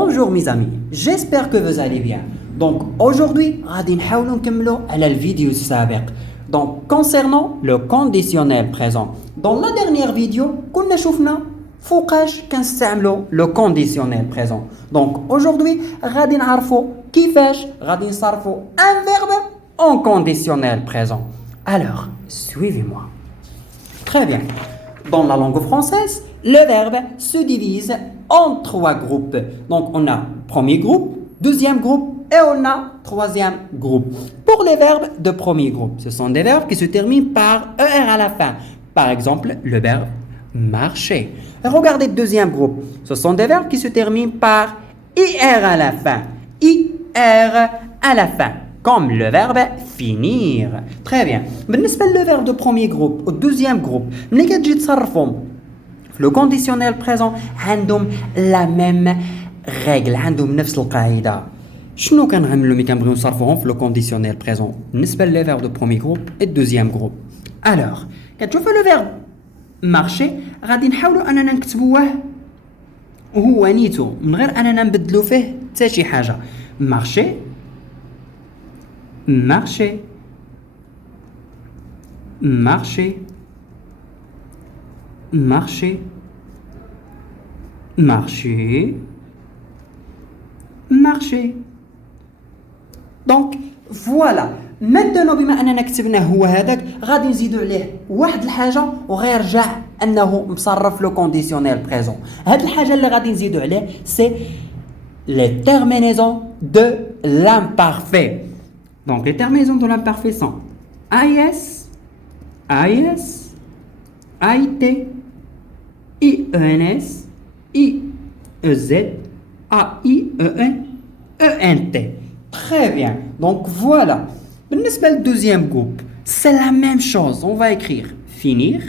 Bonjour mes amis, j'espère que vous allez bien. Donc aujourd'hui, غادي نحاولوا نكملوا على الفيديو السابق. Donc concernant le conditionnel présent. Dans la dernière vidéo, كنا شفنا فوقاش كنستعملوا le conditionnel présent. Donc aujourd'hui, غادي نعرفوا كيفاش غادي نصرفوا un verbe en conditionnel présent. Alors, suivez-moi. Très bien. Dans la langue française, le verbe se divise en trois groupes. Donc, on a premier groupe, deuxième groupe et on a troisième groupe. Pour les verbes de premier groupe, ce sont des verbes qui se terminent par ER à la fin. Par exemple, le verbe marcher. Regardez le deuxième groupe. Ce sont des verbes qui se terminent par IR à la fin. IR à la fin. Comme le verbe finir. Très bien. بالنسبة le verbe de premier groupe, au deuxième groupe, ملي كتجي تصرفهم le conditionnel présent عندهم la même règle, عندهم نفس القاعدة. شنو كنعملوا ملي كنبغيو نصرفوهم في le conditionnel présent بالنسبة le verbe de premier groupe et deuxième groupe. Alors, كتشوفوا le verbe marcher غادي نحاولوا اننا نكتبوه هو نيتو من غير اننا نبدلوا فيه حتى شي حاجة. marcher marcher marcher marcher marcher marcher. Donc voilà. Maintenant بما اننا كتبناه هو هذاك غادي نزيدوا عليه واحد الحاجه وغيرجع انه مصرف لو كونديسيونيل بريزون. هاد الحاجه اللي غادي نزيدوا عليه سي les terminaisons de l'imparfait. Donc les terminaisons de l'imparfait sont AIS, AIS, AIT, IENS, IEZ, AIEN, ENT. Très bien. Donc voilà. بالنسبة le deuxième groupe, c'est la même chose. On va écrire finir,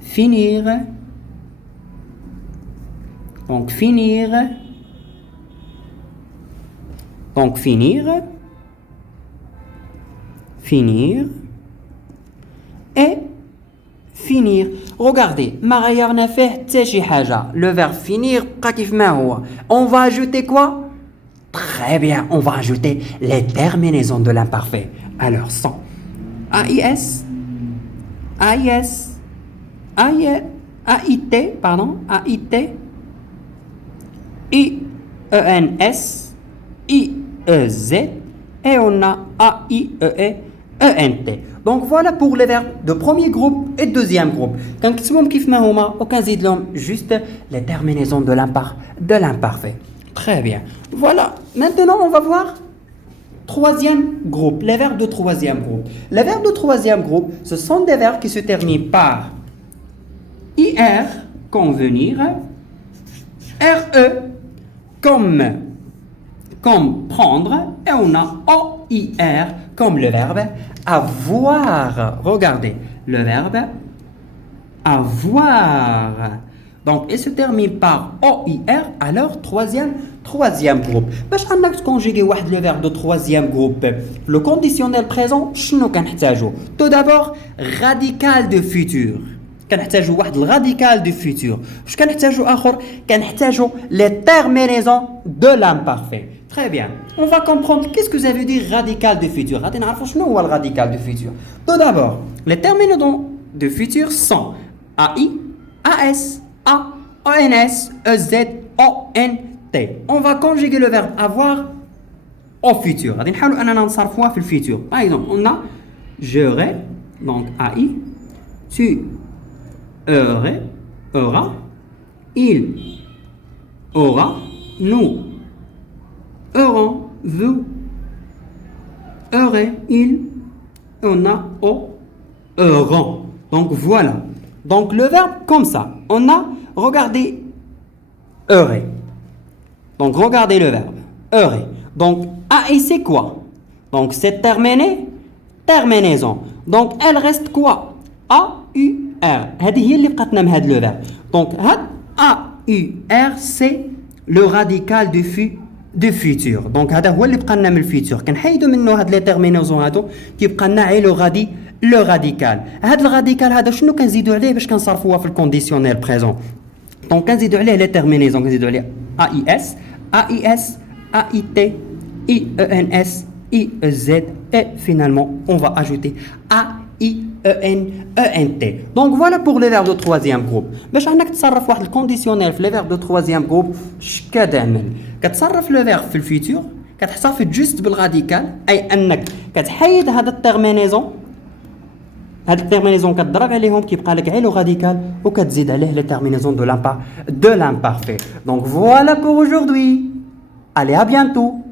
finir, donc finir, donc finir, finir et finir. Regardez, ما غيرنا فيه حتى شي حاجة. Le verbe finir بقى كيف ما هو. On va ajouter quoi? Très bien, on va ajouter les terminaisons de l'imparfait. Alors, sont AIS, AIS, AIT, pardon, AIT, IENS, IEZ, et on a AIEE, ENT. Donc voilà pour les verbes de premier groupe et deuxième groupe. Quand كتبهم كيف ما هما وكنزيد لهم juste les terminaisons de l'imparfait. Très bien. Voilà. Maintenant, on va voir troisième groupe, les verbes de troisième groupe. Les verbes de troisième groupe, ce sont des verbes qui se terminent par IR, convenir, RE, comme prendre, et on a OIR comme le verbe avoir. Regardez, le verbe avoir. Donc, il se termine par OIR, alors troisième groupe. باش انك تكونجيغي واحد le verbe de troisième groupe le conditionnel présent شنو كنحتاجو؟ Tout d'abord, radical de futur. كنحتاجو واحد الراديكال du futur. واش كنحتاجو اخر؟ كنحتاجو les terminaisons de l'imparfait. Très bien. On va comprendre qu'est-ce que ça veut dire radical de futur. غادي نعرفوا شنو هو الراديكال du futur. Tout d'abord, les terminaisons de futur sont AI, AS, A, ONS, EZ, ONT. On va conjuguer le verbe avoir au futur. غادي نحاولوا اننا نصرفوها في الفيتور. Par exemple, on a j'aurai, donc AI, tu aurais, aura, il aura, nous aurons, vous aurez, il, on a, auront. Donc voilà. Donc le verbe comme ça. On a, regardez, aurait. Donc regardez le verbe, aurait. Donc AI c'est quoi? Donc c'est terminé, terminaison. Donc elle reste quoi? AUR. هذه هي اللي بقات لنا من هذا le verbe. Donc هاد AUR c'est le radical du futur. Donc هذا هو اللي بقى لنا من الفيتور. كنحيدوا منه هاد لي تيرمينوزون هادو كيبقى لنا غير لو راديكال. هاد الراديكال هذا شنو كنزيدوا عليه باش كنصرفوها في الكونديسيونيل بريزون؟ Donc كنزيدوا عليه les terminaisons كنزيدوا عليه AIS AIS AIT IENS IEZ et finalement on va ajouter AIEN ENT. Donc voilà pour les verbes de troisième groupe. باش انك تصرف واحد الكونديسيونيل في les verbes de troisième groupe كتعمل كتصرف le verbe في الفيتور كتحتفظ جوست بالغاديكال اي انك كتحيد هذا التيرمينيزون هاد التيرمينيزون كتضرب عليهم كيبقى لك غير لو راديكال وكتزيد عليه لي تيرمينيزون دو l'imparfait. Donc voilà pour aujourd'hui. Allez, à bientôt.